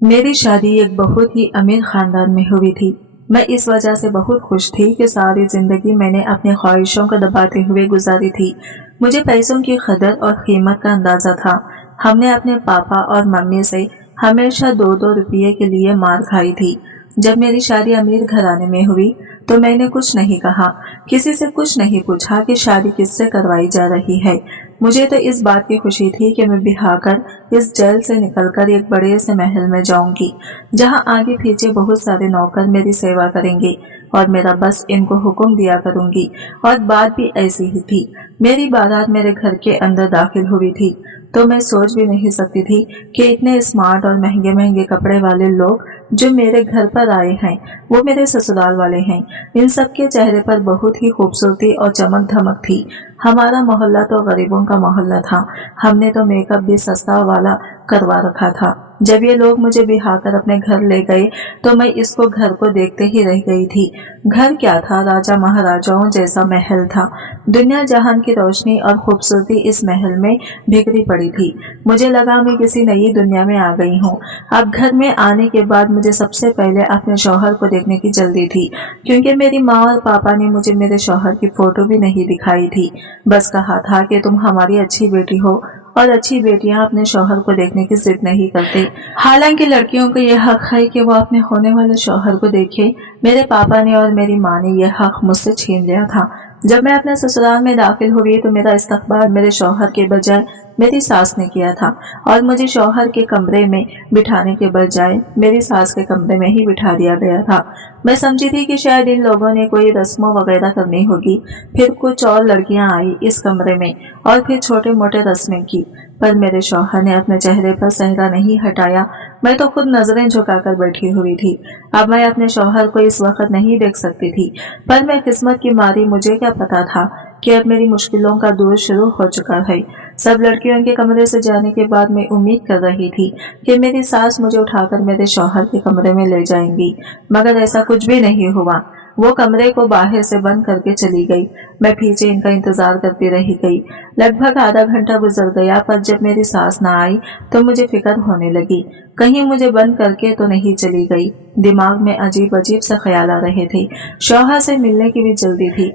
मेरी शादी एक बहुत ही अमीर खानदान में हुई थी। मैं इस वजह से बहुत खुश थी कि सारी जिंदगी मैंने अपनी ख्वाहिशों को दबाते हुए गुजारी थी। मुझे पैसों की कदर और कीमत का अंदाजा था। हमने अपने पापा और मम्मी से हमेशा दो दो रुपये के लिए मार खाई थी। जब मेरी शादी अमीर घराने में हुई तो मैंने कुछ नहीं कहा, किसी से कुछ नहीं पूछा कि शादी किससे करवाई जा रही है। मुझे तो इस बात की खुशी थी कि मैं ब्याह कर इस जेल से निकलकर एक बड़े से महल में जाऊंगी, जहां आगे पीछे बहुत सारे नौकर मेरी सेवा करेंगे और मेरा बस इनको हुक्म दिया करूंगी। और बात भी ऐसी ही थी। मेरी बारात मेरे घर के अंदर दाखिल हुई थी तो मैं सोच भी नहीं सकती थी कि इतने स्मार्ट और महंगे महंगे कपड़े वाले लोग जो मेरे घर पर आए हैं वो मेरे ससुराल वाले हैं। इन सब के चेहरे पर बहुत ही खूबसूरती और चमक धमक थी। हमारा मोहल्ला तो गरीबों का मोहल्ला था। हमने तो मेकअप भी सस्ता वाला करवा रखा था। जब ये लोग मुझे बिहाकर अपने घर ले गए तो मैं इसको घर को देखते ही रह गई थी। घर क्या था, राजा महाराजाओं जैसा महल था। दुनिया जहान की रोशनी और खूबसूरती इस महल में बिखरी पड़ी थी। मुझे लगा मैं किसी नई दुनिया में आ गई हूँ। अब घर में आने के बाद मुझे सबसे पहले अपने शौहर को देखने की जल्दी थी, क्योंकि मेरी माँ और पापा ने मुझे मेरे शौहर की फोटो भी नहीं दिखाई थी। बस कहा था कि तुम हमारी अच्छी बेटी हो और अच्छी बेटियां अपने शौहर को देखने की जिद नहीं करते। हालांकि लड़कियों को यह हक है कि वो अपने होने वाले शौहर को देखे। मेरे पापा ने और मेरी माँ ने यह हक मुझसे छीन लिया था। जब मैं अपने ससुराल में दाखिल हुई तो मेरा इस्तकबाल मेरे शौहर के बजाय मेरी सास ने किया था और मुझे शौहर के कमरे में बिठाने के बजाय मेरी सास के कमरे में ही बिठा दिया गया था। मैं समझी थी कि शायद इन लोगों ने कोई रस्मों वगैरह करनी होगी। फिर कुछ और लड़कियां आई इस कमरे में और फिर छोटे मोटे रस्में की, पर मेरे शौहर ने अपने चेहरे पर सहरा नहीं हटाया। मैं तो खुद नजरें झुकाकर बैठी हुई थी। अब मैं अपने शौहर को इस वक्त नहीं देख सकती थी, पर मैं किस्मत की मारी मुझे क्या पता था कि अब मेरी मुश्किलों का दौर शुरू हो चुका है। सब लड़कियों के कमरे से जाने के बाद मैं उम्मीद कर रही थी कि मेरी सास मुझे उठाकर मेरे शौहर के कमरे में ले जाएंगी, मगर ऐसा कुछ भी नहीं हुआ। वो कमरे को बाहर से बंद करके चली गई। मैं पीछे इनका इंतजार करती रह गई। लगभग आधा घंटा गुजर गया, पर जब मेरी सास ना आई तो मुझे फिक्र होने लगी, कहीं मुझे बंद करके तो नहीं चली गई। दिमाग में अजीब अजीब से ख्याल आ रहे थे। शौहर से मिलने की भी जल्दी थी,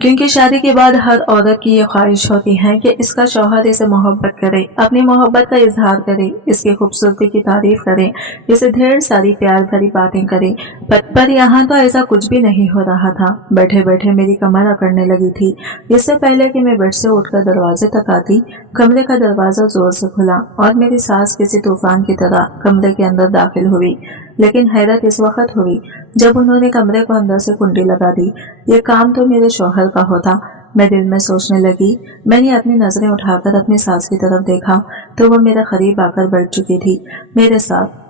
क्योंकि शादी के बाद हर औरत की ये ख्वाहिश होती है कि इसका शौहर इसे मोहब्बत करे, अपनी मोहब्बत का इजहार करे, इसकी खूबसूरती की तारीफ करे, इसे ढेर सारी प्यार भरी बातें करे। पर यहाँ तो ऐसा कुछ भी नहीं हो रहा था। बैठे बैठे मेरी कमर अकड़ने लगी थी। इससे पहले कि मैं बेड से उठकर दरवाजे तक आती, कमरे का दरवाजा जोर से खुला और मेरी सास किसी तूफान की तरह कमरे के अंदर दाखिल हुई। लेकिन हैरत इस वक्त हुई जब उन्होंने कमरे को अंदर से कुंडी लगा दी। ये काम तो मेरे शौहर का होता। मैं दिल में सोचने लगी। मैंने अपनी नजरें उठाकर अपनी सास की तरफ देखा तो वो मेरे करीब आकर बैठ चुकी थी मेरे साथ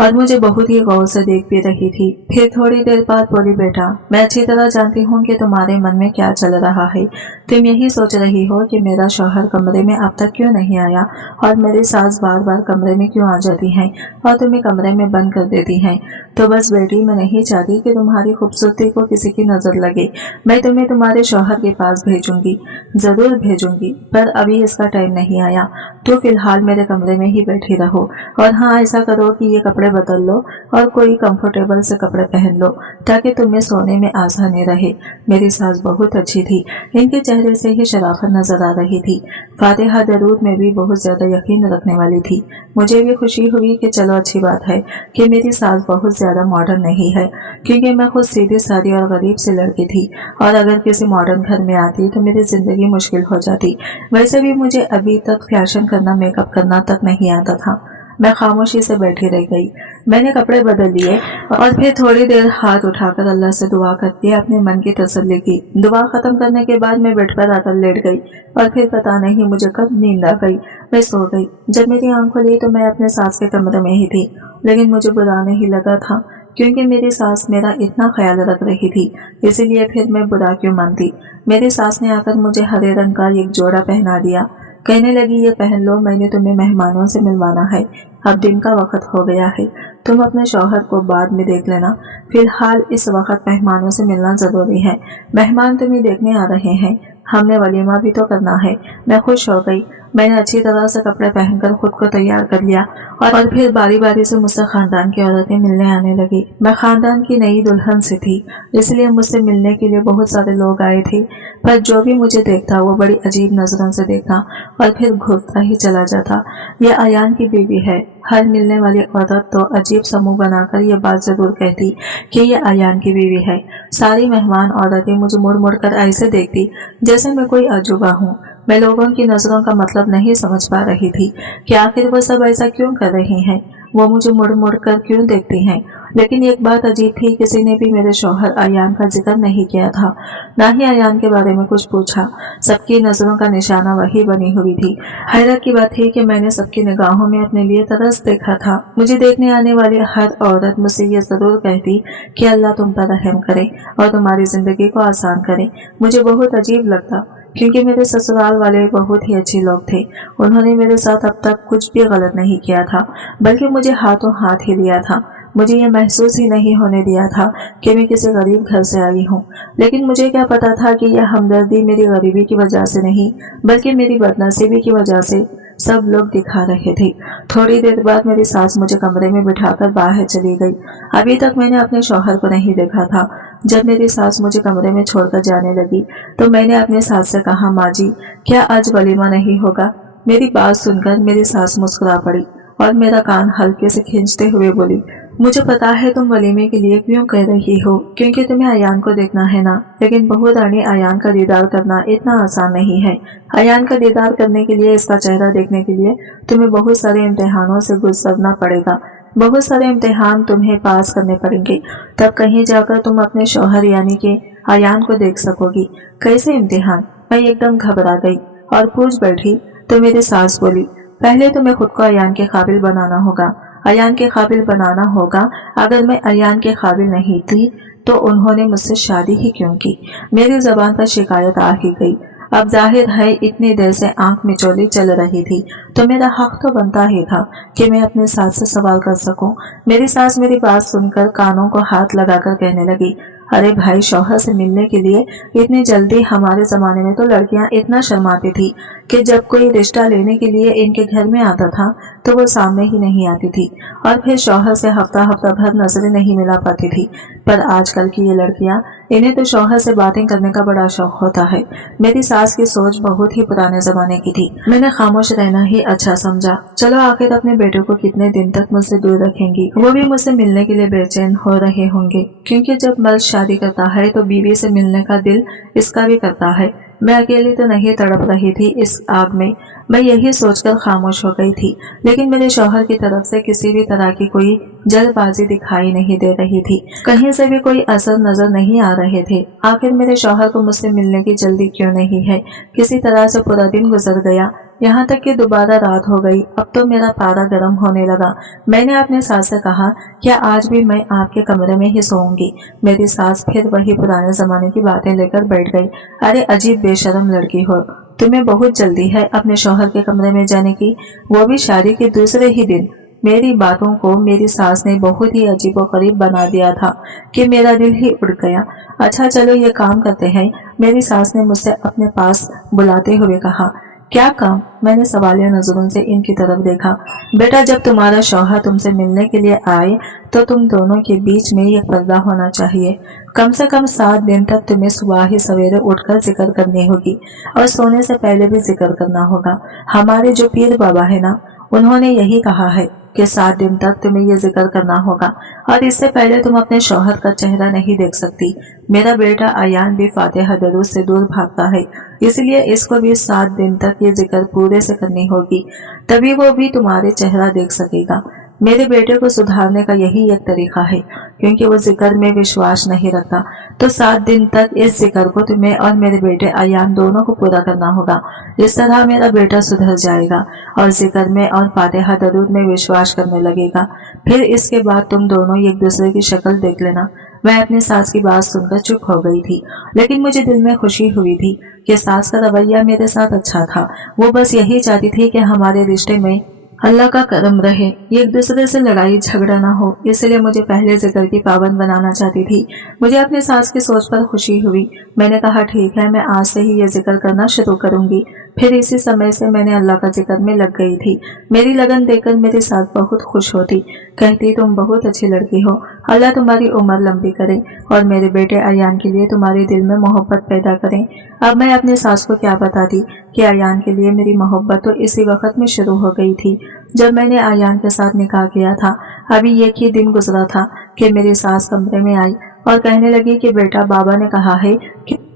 और मुझे बहुत ही गौर से देख भी रही थी। फिर थोड़ी देर बाद बोली, बेटा, मैं अच्छी तरह जानती हूँ कि तुम्हारे मन में क्या चल रहा है। तुम यही सोच रही हो कि मेरा शौहर कमरे में अब तक क्यों नहीं आया और मेरी सास बार बार कमरे में क्यों आ जाती हैं और तुम्हें कमरे में बंद कर देती हैं। तो बस बेटी, मैं नहीं चाहती कि तुम्हारी खूबसूरती को किसी की नजर लगे। मैं तुम्हें तुम्हारे शौहर के पास भेजूंगी, जरूर भेजूंगी, पर अभी इसका टाइम नहीं आया। तो फिलहाल मेरे कमरे में ही बैठी रहो और हाँ, ऐसा करो कि ये कपड़े बदल लो और कोई कंफर्टेबल से कपड़े पहन लो ताकि तुम्हें सोने में आसानी रहे। मेरी सास बहुत अच्छी थी। इनके चेहरे से ही शराफत नजर आ रही थी। फातिहा दरूद में भी बहुत ज्यादा यकीन रखने वाली थी। मुझे भी खुशी हुई कि चलो अच्छी बात है कि मेरी सास बहुत ज्यादा मॉडर्न नहीं है, क्योंकि मैं खुद सीधी सादी और गरीब सी लड़की थी और अगर किसी मॉडर्न घर में आती तो मेरी जिंदगी मुश्किल हो जाती। वैसे भी मुझे अभी तक फैशन करना, मेकअप करना तक नहीं आता था। मैं खामोशी से बैठी रह गई। मैंने कपड़े बदल लिए और फिर थोड़ी देर हाथ उठाकर अल्लाह से दुआ करके अपने मन की तसल्ली की। दुआ खत्म करने के बाद मैं बेड पर आकर लेट गई और फिर पता नहीं मुझे कब नींद आ गई। मैं सो गई। जब मेरी आंख खुली तो मैं अपने सास के कमरे में ही थी, लेकिन मुझे बुरा नहीं लगा था क्योंकि मेरी सास मेरा इतना ख्याल रख रही थी, इसीलिए फिर मैं बुरा क्यों मानती। मेरी सास ने आकर मुझे हरे रंग का एक जोड़ा पहना दिया। कहने लगी, ये पहन लो, मैंने तुम्हें मेहमानों से मिलवाना है। अब दिन का वक्त हो गया है, तुम अपने शौहर को बाद में देख लेना। फिलहाल इस वक्त मेहमानों से मिलना जरूरी है। मेहमान तुम्हें देखने आ रहे हैं, हमने वलीमा भी तो करना है। मैं खुश हो गई मैंने अच्छी तरह से कपड़े पहनकर खुद को तैयार कर लिया और फिर बारी बारी से मुझसे खानदान की औरतें मिलने आने लगी। मैं खानदान की नई दुल्हन से थी, इसलिए मुझसे मिलने के लिए बहुत सारे लोग आए थे, पर जो भी मुझे देखता वो बड़ी अजीब नजरों से देखता और फिर घूरता ही चला जाता। यह अयान की बीवी है। हर मिलने वाली औरत तो अजीब समूह बनाकर ये बात जरूर कहती कि ये अयान की बीवी है। सारी मेहमान औरतें मुझे मुड़ मुड़ कर ऐसे देखती जैसे मैं कोई अजूबा हूँ। मैं लोगों की नजरों का मतलब नहीं समझ पा रही थी कि आखिर वो सब ऐसा क्यों कर रही हैं, वो मुझे मुड़ मुड़ कर क्यों देखती हैं। लेकिन एक बात अजीब थी, किसी ने भी मेरे शौहर अयान का जिक्र नहीं किया था, ना ही अयान के बारे में कुछ पूछा। सबकी नजरों का निशाना वही बनी हुई थी। हैरत की बात थी कि मैंने सबकी निगाहों में अपने लिए तरस देखा था। मुझे देखने आने वाली हर औरत मुझसे ये जरूर कहती कि अल्लाह तुम पर रहम करे और तुम्हारी जिंदगी को आसान करे। मुझे बहुत अजीब लगता, क्योंकि मेरे ससुराल वाले बहुत ही अच्छे लोग थे। उन्होंने मेरे साथ अब तक कुछ भी गलत नहीं किया था, बल्कि मुझे हाथों हाथ ही लिया था। मुझे ये महसूस ही नहीं होने दिया था कि मैं किसी गरीब घर से आई हूँ। लेकिन मुझे क्या पता था कि यह हमदर्दी मेरी गरीबी की वजह से नहीं, बल्कि मेरी बदनसीबी की वजह से सब लोग दिखा रहे थे। थोड़ी देर बाद मेरी सास मुझे कमरे में बिठाकर बाहर चली गई। अभी तक मैंने अपने शौहर को नहीं देखा था। जब मेरी सास मुझे कमरे में छोड़कर जाने लगी तो मैंने अपने सास से कहा, माँ जी, क्या आज वलीमा नहीं होगा? मेरी बात सुनकर मेरी सास मुस्कुरा पड़ी और मेरा कान हल्के से खींचते हुए बोली, मुझे पता है तुम वलीमे के लिए क्यों कह रही हो, क्योंकि तुम्हें अयान को देखना है ना। लेकिन बहू रानी, अयान का दीदार करना इतना आसान नहीं है। अयान का दीदार करने के लिए, इसका चेहरा देखने के लिए तुम्हें बहुत सारे इम्तिहानों से गुजरना पड़ेगा। बहुत सारे इम्तिहान तुम्हें पास करने पड़ेंगे, तब कहीं जाकर तुम अपने शौहर यानी कि अयान को देख सकोगी। कैसे इम्तिहान? मैं एकदम घबरा गई और पूछ बैठी तो मेरी सास बोली, पहले तुम्हें खुद को अयान के काबिल बनाना होगा। अयान के काबिल बनाना होगा। अगर मैं अयान के काबिल नहीं थी तो उन्होंने मुझसे शादी ही क्यों की? मेरी जबान पर शिकायत आ ही गई। अब जाहिर है इतनी देर से आंख मिचौली चल रही थी तो मेरा हक तो बनता ही था कि मैं अपने सास से सवाल कर सकूं। मेरी सास मेरी बात सुनकर कानों को हाथ लगाकर कहने लगी, अरे भाई, शौहर से मिलने के लिए इतनी जल्दी? हमारे जमाने में तो लड़कियां इतना शर्माती थी कि जब कोई रिश्ता लेने के लिए इनके घर में आता था तो वो सामने ही नहीं आती थी और फिर शौहर से हफ्ता हफ्ता भर नजरें नहीं मिला पाती थी। पर आजकल की ये लड़कियां, इन्हें तो शौहर से बातें करने का बड़ा शौक होता है। मेरी सास की सोच बहुत ही पुराने जमाने की थी। मैंने खामोश रहना ही अच्छा समझा। चलो, आखिर अपने बेटे को कितने दिन तक मुझसे दूर रखेंगी? वो भी मुझसे मिलने के लिए बेचैन हो रहे होंगे, क्योंकि जब मर्द शादी करता है तो बीवी से मिलने का दिल इसका भी करता है। मैं अकेली तो नहीं तड़प रही थी इस आग में। मैं यही सोचकर खामोश हो गई थी, लेकिन मेरे शौहर की तरफ से किसी भी तरह की कोई जल्दबाजी दिखाई नहीं दे रही थी। कहीं से भी कोई असर नजर नहीं आ रहे थे। आखिर मेरे शौहर को मुझसे मिलने की जल्दी क्यों नहीं है? किसी तरह से पूरा दिन गुजर गया, यहाँ तक कि दोबारा रात हो गई। अब तो मेरा पारा गर्म होने लगा। मैंने अपने सास से कहा, क्या आज भी मैं आपके कमरे में ही सोऊंगी? मेरी सास फिर वही पुराने जमाने की बातें लेकर बैठ गई। अरे अजीब बेशरम लड़की हो, तुम्हें बहुत जल्दी है अपने शौहर के कमरे में जाने की, वो भी शादी के दूसरे ही दिन। मेरी बातों को मेरी सास ने बहुत ही अजीबोगरीब बना दिया था कि मेरा दिल ही उड़ गया। अच्छा चलो, ये काम करते हैं, मेरी सास ने मुझसे अपने पास बुलाते हुए कहा। क्या काम? मैंने सवालिया नजरों से इनकी तरफ देखा। बेटा, जब तुम्हारा शौहर तुमसे मिलने के लिए आए तो तुम दोनों के बीच में एक पर्दा होना चाहिए। कम से कम 7 दिन तक तुम्हें सुबह ही सवेरे उठकर जिक्र करनी होगी और सोने से पहले भी जिक्र करना होगा। हमारे जो पीर बाबा है ना, उन्होंने यही कहा है कि 7 दिन तक तुम्हें ये जिक्र करना होगा और इससे पहले तुम अपने शौहर का चेहरा नहीं देख सकती। मेरा बेटा अयान भी फातिहा दरूद से दूर भागता है, इसलिए इसको भी 7 दिन तक ये जिक्र पूरे से करनी होगी, तभी वो भी तुम्हारे चेहरा देख सकेगा। मेरे बेटे को सुधारने का यही एक तरीका है, क्योंकि वो जिक्र में विश्वास नहीं रखता। तो 7 दिन तक इस जिक्र को तुम्हें और मेरे बेटे अयान दोनों को पूरा करना होगा। इस तरह मेरा बेटा सुधर जाएगा और जिक्र में और फातिहा दरूद में विश्वास करने लगेगा। फिर इसके बाद तुम दोनों एक दूसरे की शक्ल देख लेना। मैं अपनी सास की बात सुनकर चुप हो गई थी, लेकिन मुझे दिल में खुशी हुई थी कि सास का रवैया मेरे साथ अच्छा था। वो बस यही चाहती थी कि हमारे रिश्ते में अल्लाह का करम रहे, एक दूसरे से लड़ाई झगड़ा ना हो, इसलिए मुझे पहले जिक्र की पाबंद बनाना चाहती थी। मुझे अपनी सास की सोच पर खुशी हुई। मैंने कहा, ठीक है, मैं आज से ही ये जिक्र करना शुरू करूंगी। फिर इसी समय से मैंने अल्लाह का जिक्र में लग गई थी। मेरी लगन देखकर मेरी सास बहुत खुश होती, कहती तुम बहुत अच्छी लड़की हो, अल्लाह तुम्हारी उम्र लंबी करे और मेरे बेटे अयान के लिए तुम्हारे दिल में मोहब्बत पैदा करें। अब मैं अपनी सास को क्या बताती कि अयान के लिए मेरी मोहब्बत तो इसी वक्त में शुरू हो गई थी जब मैंने अयान के साथ निकाह किया था। अभी एक ही दिन गुजरा था कि मेरी सास कमरे में आई और कहने लगी कि बेटा, बाबा ने कहा है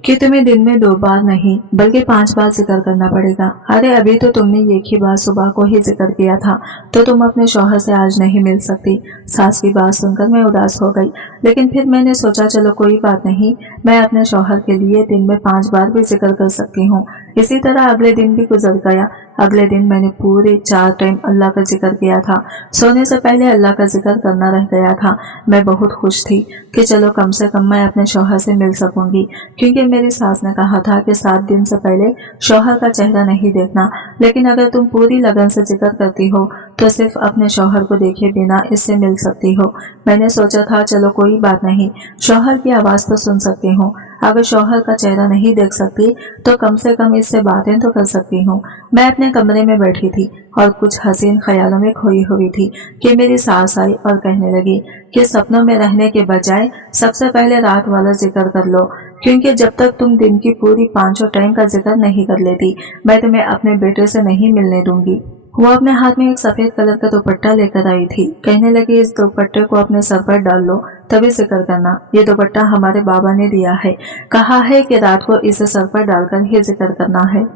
कि तुम्हें दिन में 2 बार नहीं बल्कि 5 बार जिक्र करना पड़ेगा। अरे अभी तो तुमने एक ही बार सुबह को ही जिक्र किया था, तो तुम अपने शौहर से आज नहीं मिल सकती। सास की बात सुनकर मैं उदास हो गई, लेकिन फिर मैंने सोचा चलो कोई बात नहीं, मैं अपने शौहर के लिए दिन में 5 बार भी जिक्र कर सकती हूँ। इसी तरह अगले दिन भी गुजर गया। अगले दिन मैंने पूरे 4 टाइम अल्लाह का जिक्र किया था। सोने से पहले अल्लाह का जिक्र करना रह गया था। मैं बहुत खुश थी कि चलो कम से कम मैं अपने शौहर से मिल सकूंगी, क्योंकि मेरी सास ने कहा था कि 7 दिन से पहले शौहर का चेहरा नहीं देखना, लेकिन अगर तुम पूरी लगन से जिक्र करती हो तो सिर्फ अपने शौहर को देखे बिना इससे मिल सकती हो। मैंने सोचा था चलो कोई बात नहीं, शौहर की आवाज़ तो सुन सकती हूँ, अगर शौहर का चेहरा नहीं देख सकती तो कम से कम इससे बातें तो कर सकती हूँ। मैं अपने कमरे में बैठी थी और कुछ हसीन ख्यालों में खोई हुई थी कि मेरी सास आई और कहने लगी कि सपनों में रहने के बजाय सबसे पहले रात वाला जिक्र कर लो, क्योंकि जब तक तुम दिन की पूरी 5 टाइम का जिक्र नहीं कर लेती मैं तुम्हें अपने बेटे से नहीं मिलने दूंगी। वो अपने हाथ में एक सफेद कलर का दुपट्टा लेकर आई थी। कहने लगी इस दुपट्टे को अपने सर पर डाल लो, तभी जिक्र करना। ये दुपट्टा हमारे बाबा ने दिया है, कहा है कि रात को इसे सर पर डालकर ही जिक्र करना है।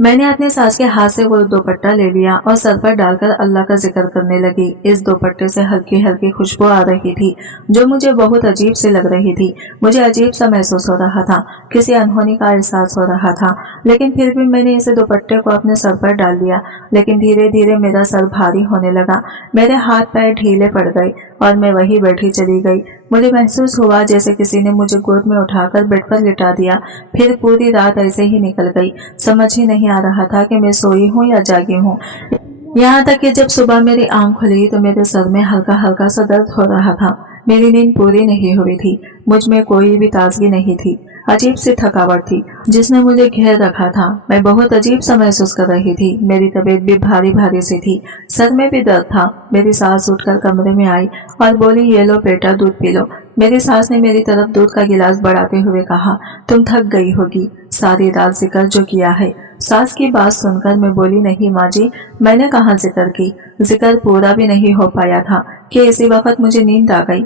मैंने अपने सास के हाथ से वो दुपट्टा ले लिया और सर पर डालकर अल्लाह का जिक्र करने लगी। इस दुपट्टे से हल्की हल्की खुशबू आ रही थी जो मुझे बहुत अजीब सी लग रही थी। मुझे अजीब सा महसूस हो रहा था, किसी अनहोनी का एहसास हो रहा था, लेकिन फिर भी मैंने इस दुपट्टे को अपने सर पर डाल लिया। लेकिन धीरे धीरे मेरा सर भारी होने लगा, मेरे हाथ पैर ढीले पड़ गए और मैं वहीं बैठी चली गई। मुझे महसूस हुआ जैसे किसी ने मुझे गोद में उठाकर बेड पर लिटा दिया। फिर पूरी रात ऐसे ही निकल गई। समझ ही नहीं आ रहा था कि मैं सोई हूँ या जागी हूँ। यहाँ तक कि जब सुबह मेरी आंख खुली तो मेरे सर में हल्का हल्का सा दर्द हो रहा था। मेरी नींद पूरी नहीं हुई थी, मुझ में कोई भी ताजगी नहीं थी। अजीब सी थकावट थी जिसने मुझे घेर रखा था। मैं बहुत अजीब सा महसूस कर रही थी। मेरी तबीयत भी भारी भारी सी थी, सर में भी दर्द था। मेरी सास उठकर कमरे में आई और बोली ये लो बेटा, दूध पी लो। मेरी सास ने मेरी तरफ दूध का गिलास बढ़ाते हुए कहा तुम थक गई होगी, सारी रात जिक्र जो किया है। सास की बात सुनकर मैं बोली नहीं माँ जी, मैंने कहाँ जिक्र की, जिक्र पूरा भी नहीं हो पाया था कि इसी वक्त मुझे नींद आ गई।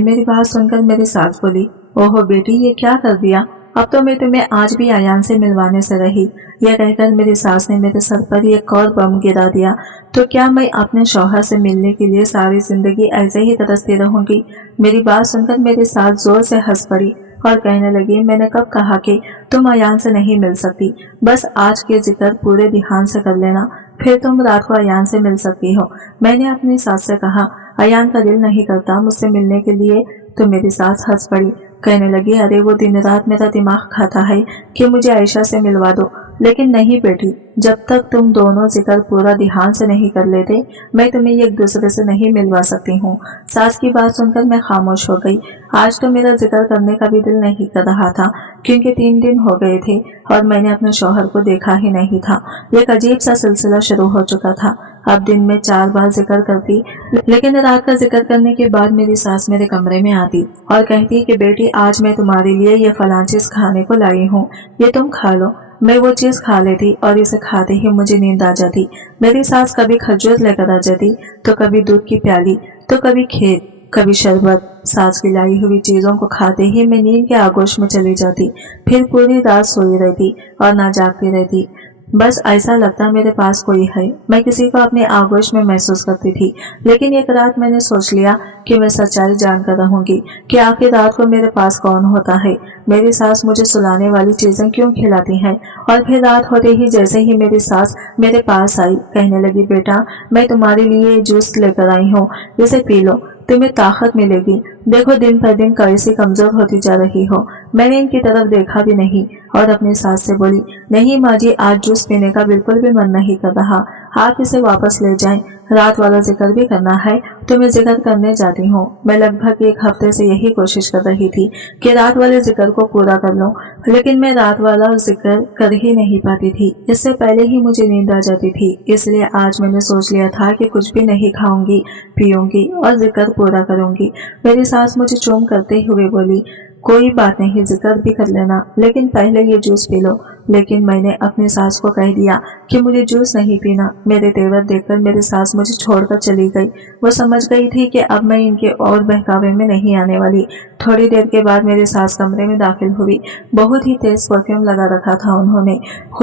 मेरी बात सुनकर मेरी सास बोली ओहो बेटी, ये क्या कर दिया, अब तो मैं तुम्हें आज भी अयान से मिलवाने से रही। यह कहकर मेरी सास ने मेरे सर पर एक और बम गिरा दिया। तो क्या मैं अपने शौहर से मिलने के लिए सारी जिंदगी ऐसे ही तरसती रहूंगी? मेरी बात सुनकर मेरी सास जोर से हंस पड़ी और कहने लगी मैंने कब कहा कि तुम अयान से नहीं मिल सकती, बस आज के जिक्र पूरे ध्यान से कर लेना, फिर तुम रात को अयान से मिल सकती हो। मैंने अपनी सास से कहा अयान का दिल नहीं करता मुझसे मिलने के लिए। तो मेरी सास हंस पड़ी, कहने लगी अरे वो दिन रात मेरा दिमाग खाता है कि मुझे आयशा से मिलवा दो, लेकिन नहीं बेटी, जब तक तुम दोनों जिक्र पूरा ध्यान से नहीं कर लेते मैं तुम्हें एक दूसरे से नहीं मिलवा सकती हूँ। सास की बात सुनकर मैं खामोश हो गई। आज तो मेरा जिक्र करने का भी दिल नहीं कर रहा था, क्योंकि 3 दिन हो गए थे और मैंने अपने शौहर को देखा ही नहीं था। एक अजीब सा सिलसिला शुरू हो चुका था। अब दिन में 4 बार जिक्र करती, लेकिन रात का जिक्र करने के बाद मेरी सास मेरे कमरे में आती और कहती कि बेटी आज मैं तुम्हारे लिए ये फलां चीज खाने को लाई हूँ, ये तुम खा लो। मैं वो चीज खा लेती और इसे खाते ही मुझे नींद आ जाती। मेरी सास कभी खजूर लेकर आ जाती, तो कभी दूध की प्याली, तो कभी खेत, कभी शरबत। सास की लाई हुई चीजों को खाते ही मैं नींद के आगोश में चली जाती, फिर पूरी रात सोई रहती और ना जागती रहती। बस ऐसा लगता मेरे पास कोई है। मैं किसी को अपने आगोश में महसूस करती थी। लेकिन एक रात मैंने सोच लिया कि मैं सच्चाई जानकर रहूंगी कि आखिर रात को मेरे पास कौन होता है, मेरी सास मुझे सुलाने वाली चीजें क्यों खिलाती हैं। और फिर रात होते ही जैसे ही मेरी सास मेरे पास आई, कहने लगी बेटा मैं तुम्हारे लिए जूस लेकर आई हूँ, इसे पी लो, तुम्हें ताकत मिलेगी। देखो दिन पर दिन कैसी कमजोर होती जा रही हो। मैंने इनकी तरफ देखा भी नहीं और अपनी सास से बोली नहीं माँ जी, आज जूस पीने का बिल्कुल भी मन नहीं कर रहा, आप इसे वापस ले जाएं, रात वाला जिक्र भी करना है तो मैं जिक्र करने जाती हूँ। मैं लगभग एक हफ्ते से यही कोशिश कर रही थी कि रात वाले जिक्र को पूरा कर लूं, लेकिन मैं रात वाला जिक्र कर ही नहीं पाती थी। इससे पहले ही मुझे नींद आ जाती थी। इसलिए आज मैंने सोच लिया था कि कुछ भी नहीं खाऊंगी, पीऊंगी और जिक्र पूरा करूंगी। मेरी सास मुझे चूम करते हुए बोली, कोई बात नहीं, जिक्र भी कर लेना, लेकिन पहले ये जूस पी लो। लेकिन मैंने अपनी सास को कह दिया कि मुझे जूस नहीं पीना। मेरे तेवर देखकर मेरी सास मुझे छोड़कर चली गई। वो समझ गई थी कि अब मैं इनके और बहकावे में नहीं आने वाली। थोड़ी देर के बाद मेरी सास कमरे में दाखिल हुई। बहुत ही तेज परफ्यूम लगा रखा था उन्होंने।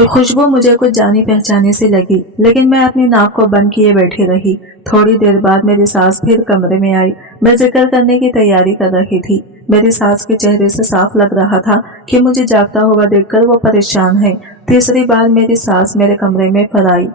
खुशबू मुझे कुछ जानी पहचानी सी लगी, लेकिन मैं अपनी नाक को बंद किए बैठी रही। थोड़ी देर बाद मेरी सास फिर कमरे में आई। मैं जिक्र करने की तैयारी कर रही थी। मेरी सास के चेहरे से साफ लग रहा था कि मुझे जागता हुआ देखकर वो परेशान है। तीसरी बार मेरी सास मेरे कमरे में फराई।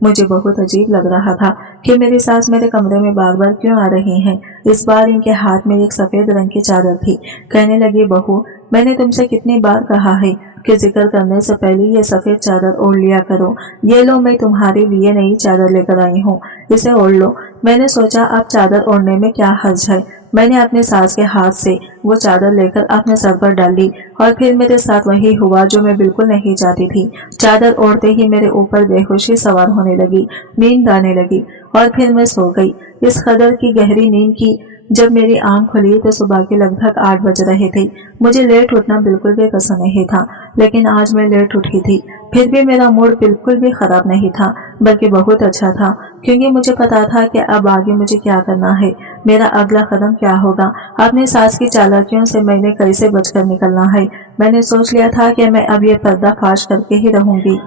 मुझे बहुत अजीब लग रहा था कि मेरी सास मेरे कमरे में बार बार क्यों आ रही हैं। इस बार इनके हाथ में एक सफेद रंग की चादर थी। कहने लगी, बहू, मैंने तुमसे कितनी बार कहा है कि जिक्र करने से पहले ये सफेद चादर ओढ़ लिया करो। ये लो, मैं तुम्हारे लिए नई चादर लेकर आई हूँ, इसे ओढ़ लो। मैंने सोचा अब चादर ओढ़ने में क्या हर्ज है। मैंने अपने सास के हाथ से वो चादर लेकर अपने सर पर डाल ली और फिर मेरे साथ वही हुआ जो मैं बिल्कुल नहीं चाहती थी। चादर ओढ़ते ही मेरे ऊपर बेहोशी सवार होने लगी, नींद आने लगी और फिर मैं सो गई। इस कदर की गहरी नींद की जब मेरी आंख खुली तो सुबह के लगभग 8 बज रहे थे। मुझे लेट उठना बिल्कुल भी पसंद नहीं था, लेकिन आज मैं लेट उठी थी। फिर भी मेरा मूड बिल्कुल भी खराब नहीं था, बल्कि बहुत अच्छा था, क्योंकि मुझे पता था कि अब आगे मुझे क्या करना है, मेरा अगला कदम क्या होगा। अपनी सास की चालाकियों से मैंने कैसे बचकर निकलना है। मैंने सोच लिया था कि मैं अब ये पर्दाफाश करके ही रहूंगी।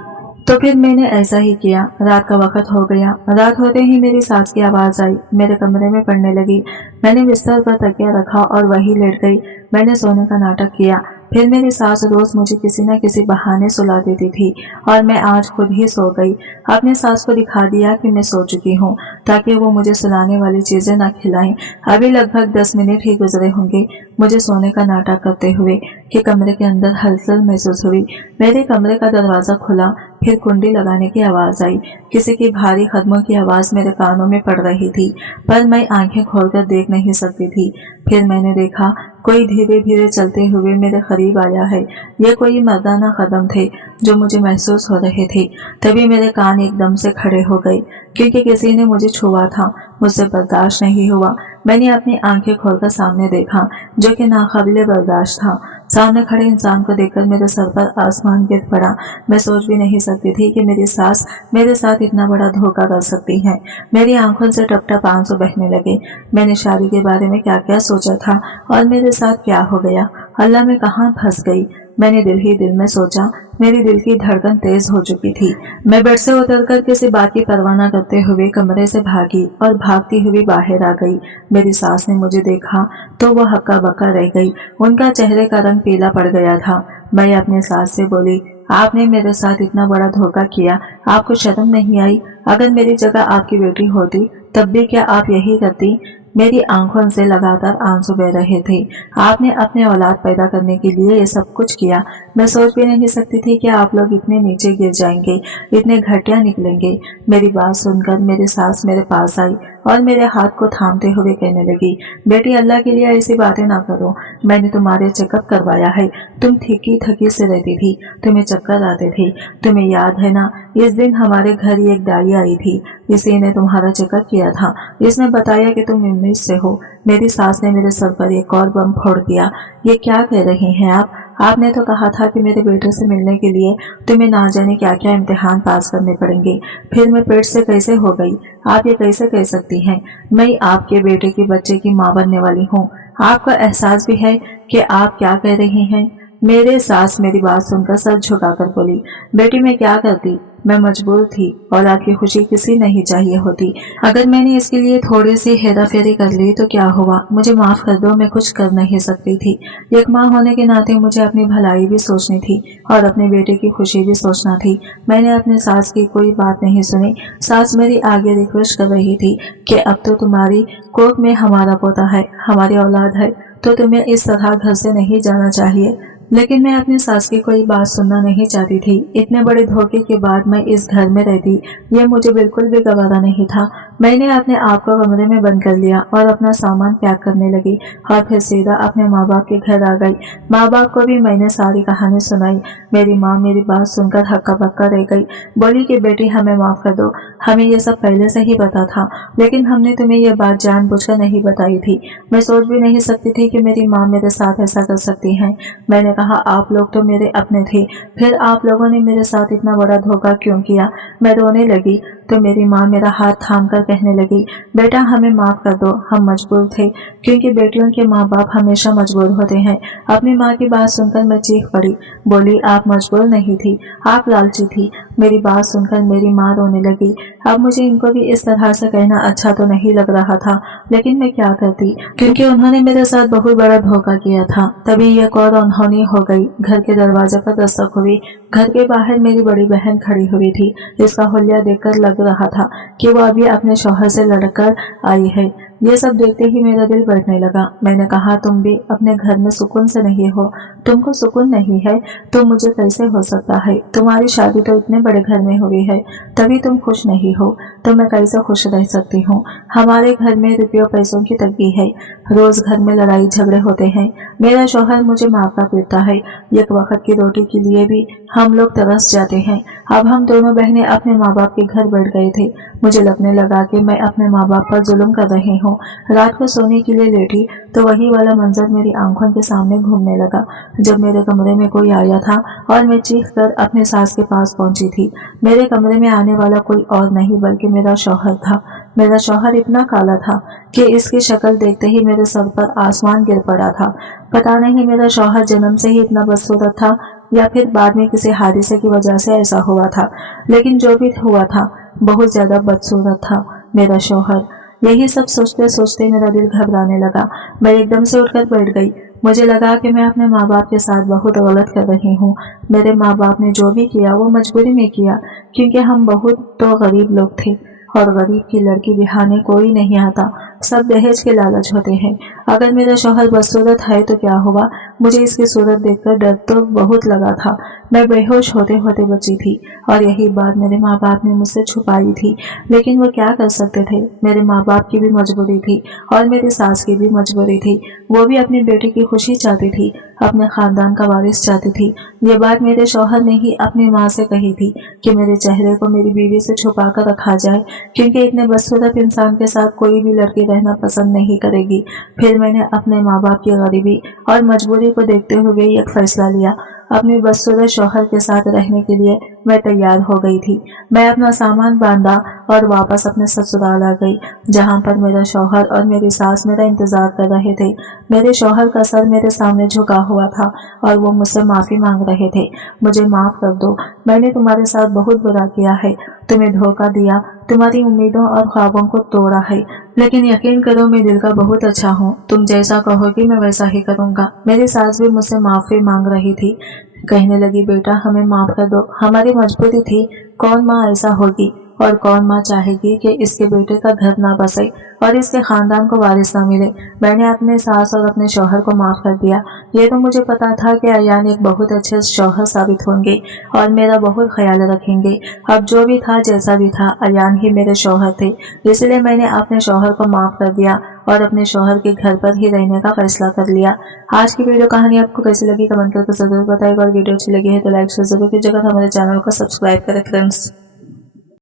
तो फिर मैंने ऐसा ही किया। रात का वक्त हो गया। रात होते ही मेरी सास की आवाज आई, मेरे कमरे में पड़ने लगी। मैंने बिस्तर पर तकिया रखा और वही लेट गई। मैंने सोने का नाटक किया। फिर मेरी सास रोज मुझे किसी न किसी बहाने सुला देती थी और मैं आज खुद ही सो गई। अपने सास को दिखा दिया कि मैं सो चुकी हूँ, ताकि वो मुझे सुलाने वाली चीजें न खिलाएं। अभी लगभग 10 मिनट ही गुजरे होंगे मुझे सोने का नाटक करते हुए कि कमरे के अंदर हलचल महसूस हुई। मेरे कमरे का दरवाजा खुला, फिर कुंडी लगाने की आवाज आई। किसी की भारी कदमों की आवाज मेरे कानों में पड़ रही थी, पर मैं आंखें खोलकर देख नहीं सकती थी। फिर मैंने देखा कोई धीरे धीरे चलते हुए मेरे करीब आया है। ये कोई मर्दाना कदम थे जो मुझे महसूस हो रहे थे। तभी मेरे कान एकदम से खड़े हो गए, क्योंकि किसी ने मुझे छुआ था। मुझसे बर्दाश्त नहीं हुआ। मैंने अपनी आंखें खोलकर सामने देखा, जो कि नाकाबिले बर्दाश्त था। सामने खड़े इंसान को देखकर मेरे सर पर आसमान गिर पड़ा। मैं सोच भी नहीं सकती थी कि मेरी सास मेरे साथ इतना बड़ा धोखा कर सकती है। मेरी आंखों से टप टप आंसू बहने लगे। मैंने शादी के बारे में क्या क्या सोचा था और मेरे साथ क्या हो गया। अल्लाह, मैं कहाँ फंस गई। मैंने दिल ही दिल में सोचा। मेरी दिल की धड़कन तेज हो चुकी थी। मैं बेड से उतरकर किसी बात की परवाह न करते हुए कमरे से भागी और भागती हुई बाहर आ गई। मेरी सास ने मुझे देखा तो वो हक्का बक्का रह गई। उनका चेहरे का रंग पीला पड़ गया था। मैं अपने सास से बोली, आपने मेरे साथ इतना बड़ा धोखा किया, आपको शर्म नहीं आई? अगर मेरी जगह आपकी बेटी होती तब भी क्या आप यही करती? मेरी आंखों से लगातार आंसू बह रहे थे। आपने अपने औलाद पैदा करने के लिए ये सब कुछ किया। मैं सोच भी नहीं सकती थी कि आप लोग इतने नीचे गिर जाएंगे, इतने घटिया निकलेंगे। मेरी बात सुनकर मेरी सास मेरे पास आई और मेरे हाथ को थामते हुए कहने लगी, बेटी, अल्लाह के लिए ऐसी बातें ना करो। मैंने तुम्हारे चेकअप करवाया है। तुम थकी थकी से रहती थी, तुम्हें चक्कर आते थे। तुम्हें याद है ना, इस दिन हमारे घर एक दाई आई थी। इसी ने तुम्हारा चेकअप किया था। इसने बताया कि तुम 19 से हो। मेरी सास ने मेरे सर पर एक और बम फोड़ दिया। ये क्या कह रही हैं आप? आपने तो कहा था कि मेरे बेटे से मिलने के लिए तुम्हें ना जाने क्या क्या इम्तिहान पास करने पड़ेंगे। फिर मैं पेट से कैसे हो गई? आप ये कैसे कह सकती हैं? मैं आपके बेटे की बच्चे की माँ बनने वाली हूँ। आपको एहसास भी है कि आप क्या कह रही हैं? मेरे सास मेरी बात सुनकर सर झुकाकर बोली, बेटी, मैं क्या करती? मैं मजबूर थी और आपकी खुशी किसी नहीं चाहिए होती। अगर मैंने इसके लिए थोड़ी सी हेरा फेरी कर ली तो क्या हुआ? मुझे माफ कर दो, मैं कुछ कर नहीं सकती थी। एक माँ होने के नाते मुझे अपनी भलाई भी सोचनी थी और अपने बेटे की खुशी भी सोचना थी। मैंने अपने सास की कोई बात नहीं सुनी। सास मेरी आगे रिक्वेस्ट कर रही थी कि अब तो तुम्हारी कोख में हमारा पोता है, हमारी औलाद है, तो तुम्हें इस तरह घर से नहीं जाना चाहिए। लेकिन मैं अपनी सास की कोई बात सुनना नहीं चाहती थी। इतने बड़े धोखे के बाद मैं इस घर में रहती, ये मुझे बिल्कुल भी गवारा नहीं था। मैंने अपने आप को कमरे में बंद कर लिया और अपना सामान पैक करने लगी और फिर सीधा अपने माँ बाप के घर आ गई। माँ बाप को भी मैंने सारी कहानी सुनाई। मेरी माँ मेरी बात सुनकर हक्का बक्का रह गई। बोली कि बेटी हमें माफ कर दो, हमें ये सब पहले से ही पता था, लेकिन हमने तुम्हें ये बात जानबूझकर नहीं बताई थी। मैं सोच भी नहीं सकती थी कि मेरी माँ मेरे साथ ऐसा कर सकती है। मैंने कहा आप लोग तो मेरे अपने थे, फिर आप लोगों ने मेरे साथ इतना बड़ा धोखा क्यों किया। मैं रोने लगी तो मेरी माँ मेरा हाथ थाम कर कहने लगी, बेटा हमें माफ कर दो, हम मजबूर थे, क्योंकि बेटियों के माँ बाप हमेशा मजबूर होते हैं। अपनी माँ की बात सुनकर मैं चीख पड़ी। बोली आप मजबूर नहीं थी, आप लालची थी। मेरी बात सुनकर मेरी माँ रोने लगी। अब मुझे इनको भी इस तरह से कहना अच्छा तो नहीं लग रहा था, लेकिन मैं क्या करती, क्योंकि उन्होंने मेरे साथ बहुत बड़ा धोखा किया था। तभी यह कौर अनहोनी हो गई। घर के दरवाजे पर दस्तक हुई। घर के बाहर मेरी बड़ी बहन खड़ी हुई थी। इसका हुलिया देखकर लग रहा था कि वो अभी अपने शौहर से लड़कर आई है। ये सब देखते ही मेरा दिल बढ़ने लगा। मैंने कहा तुम भी अपने घर में सुकून से नहीं हो, तुमको सुकून नहीं है तो मुझे कैसे हो सकता है। तुम्हारी शादी तो इतने बड़े घर में हुई है, तभी तुम खुश नहीं हो, तो मैं कैसे खुश रह सकती हूँ। हमारे घर में रुपयों पैसों की तंगी है, रोज घर में लड़ाई झगड़े होते हैं। मेरा शौहर मुझे मारता पीटता है, एक वक्त की रोटी के लिए भी हम लोग तरस जाते हैं। अब हम दोनों बहनें अपने माँ बाप के घर बैठ गए थे। मुझे लगने लगा कि मैं अपने माँ बाप पर जुल्म कर रही हूँ। रात को सोने के लिए लेटी तो वही वाला मंजर मेरी आंखों के सामने घूमने लगा। जब मेरे कमरे में कोई आया था और मैं चीख कर अपने सास के पास पहुंची थी। मेरे कमरे में आने वाला कोई और नहीं बल्कि मेरा शौहर था। मेरा शौहर इतना काला था कि इसकी शक्ल देखते ही मेरे सर पर आसमान गिर पड़ा था। पता नहीं मेरा शौहर जन्म से ही इतना बदसूरत था या फिर बाद में किसी हादसे की वजह से ऐसा हुआ था, लेकिन जो भी हुआ था बहुत ज्यादा बदसूरत था मेरा शौहर। यही सब सोचते सोचते मेरा दिल घबराने लगा। मैं एकदम से उठकर बैठ गई। मुझे लगा कि मैं अपने माँ बाप के साथ बहुत गलत कर रही हूँ। मेरे माँ बाप ने जो भी किया वो मजबूरी में किया, क्योंकि हम बहुत तो गरीब लोग थे और गरीब की लड़की बिहाने कोई नहीं आता, सब दहेज के लालच होते हैं। अगर मेरा शौहर बदसूरत है तो क्या हुआ, मुझे इसकी सूरत देखकर डर तो बहुत लगा था। मैं बेहोश होते होते बची थी और यही बात मेरे माँ बाप ने मुझसे छुपाई थी, लेकिन वो क्या कर सकते थे। मेरे माँ बाप की भी मजबूरी थी और मेरी सास की भी मजबूरी थी। वो भी अपनी बेटी की खुशी चाहती थी, अपने खानदान का वारिस चाहती थी। ये बात मेरे शौहर ने ही अपनी माँ से कही थी कि मेरे चेहरे को मेरी बीवी से छुपा कर रखा जाए, क्योंकि इतने बदसूरत इंसान के साथ कोई भी लड़की रहना पसंद नहीं करेगी। फिर मैंने अपने माँ बाप की गरीबी और मजबूरी को देखते हुए एक फैसला लिया। अपने बदसूरत शौहर के साथ रहने के लिए मैं तैयार हो गई थी। मैं अपना सामान बांधा और वापस अपने ससुराल आ गई, जहाँ पर मेरा शौहर और मेरी सास मेरा इंतजार कर रहे थे। मेरे शौहर का सर मेरे सामने झुका हुआ था और वो मुझसे माफी मांग रहे थे। मुझे माफ कर दो, मैंने तुम्हारे साथ बहुत बुरा किया है, तुम्हें धोखा दिया, तुम्हारी उम्मीदों और ख्वाबों को तोड़ा है, लेकिन यकीन करो मैं दिल का बहुत अच्छा हूँ। तुम जैसा कहोगी मैं वैसा ही करूँगा। मेरी सास भी मुझसे माफी मांग रही थी, कहने लगी बेटा हमें माफ कर दो, हमारी मजबूरी थी। कौन माँ ऐसा होगी और कौन माँ चाहेगी कि इसके बेटे का घर ना बसे और इसके खानदान को वारिस ना मिले। मैंने अपने सास और अपने शौहर को माफ कर दिया। ये तो मुझे पता था कि अयान एक बहुत अच्छे शौहर साबित होंगे और मेरा बहुत ख्याल रखेंगे। अब जो भी था जैसा भी था, अयान ही मेरे शौहर थे, इसलिए मैंने अपने शौहर को माफ कर दिया और अपने शौहर के घर पर ही रहने का फैसला कर लिया। आज की वीडियो कहानी आपको कैसी लगी कमेंट करके जरूर बताइएगा और वीडियो अच्छी लगी है तो लाइक शेयर जरूर कीजिएगा। हमारे चैनल को सब्सक्राइब करें फ्रेंड्स।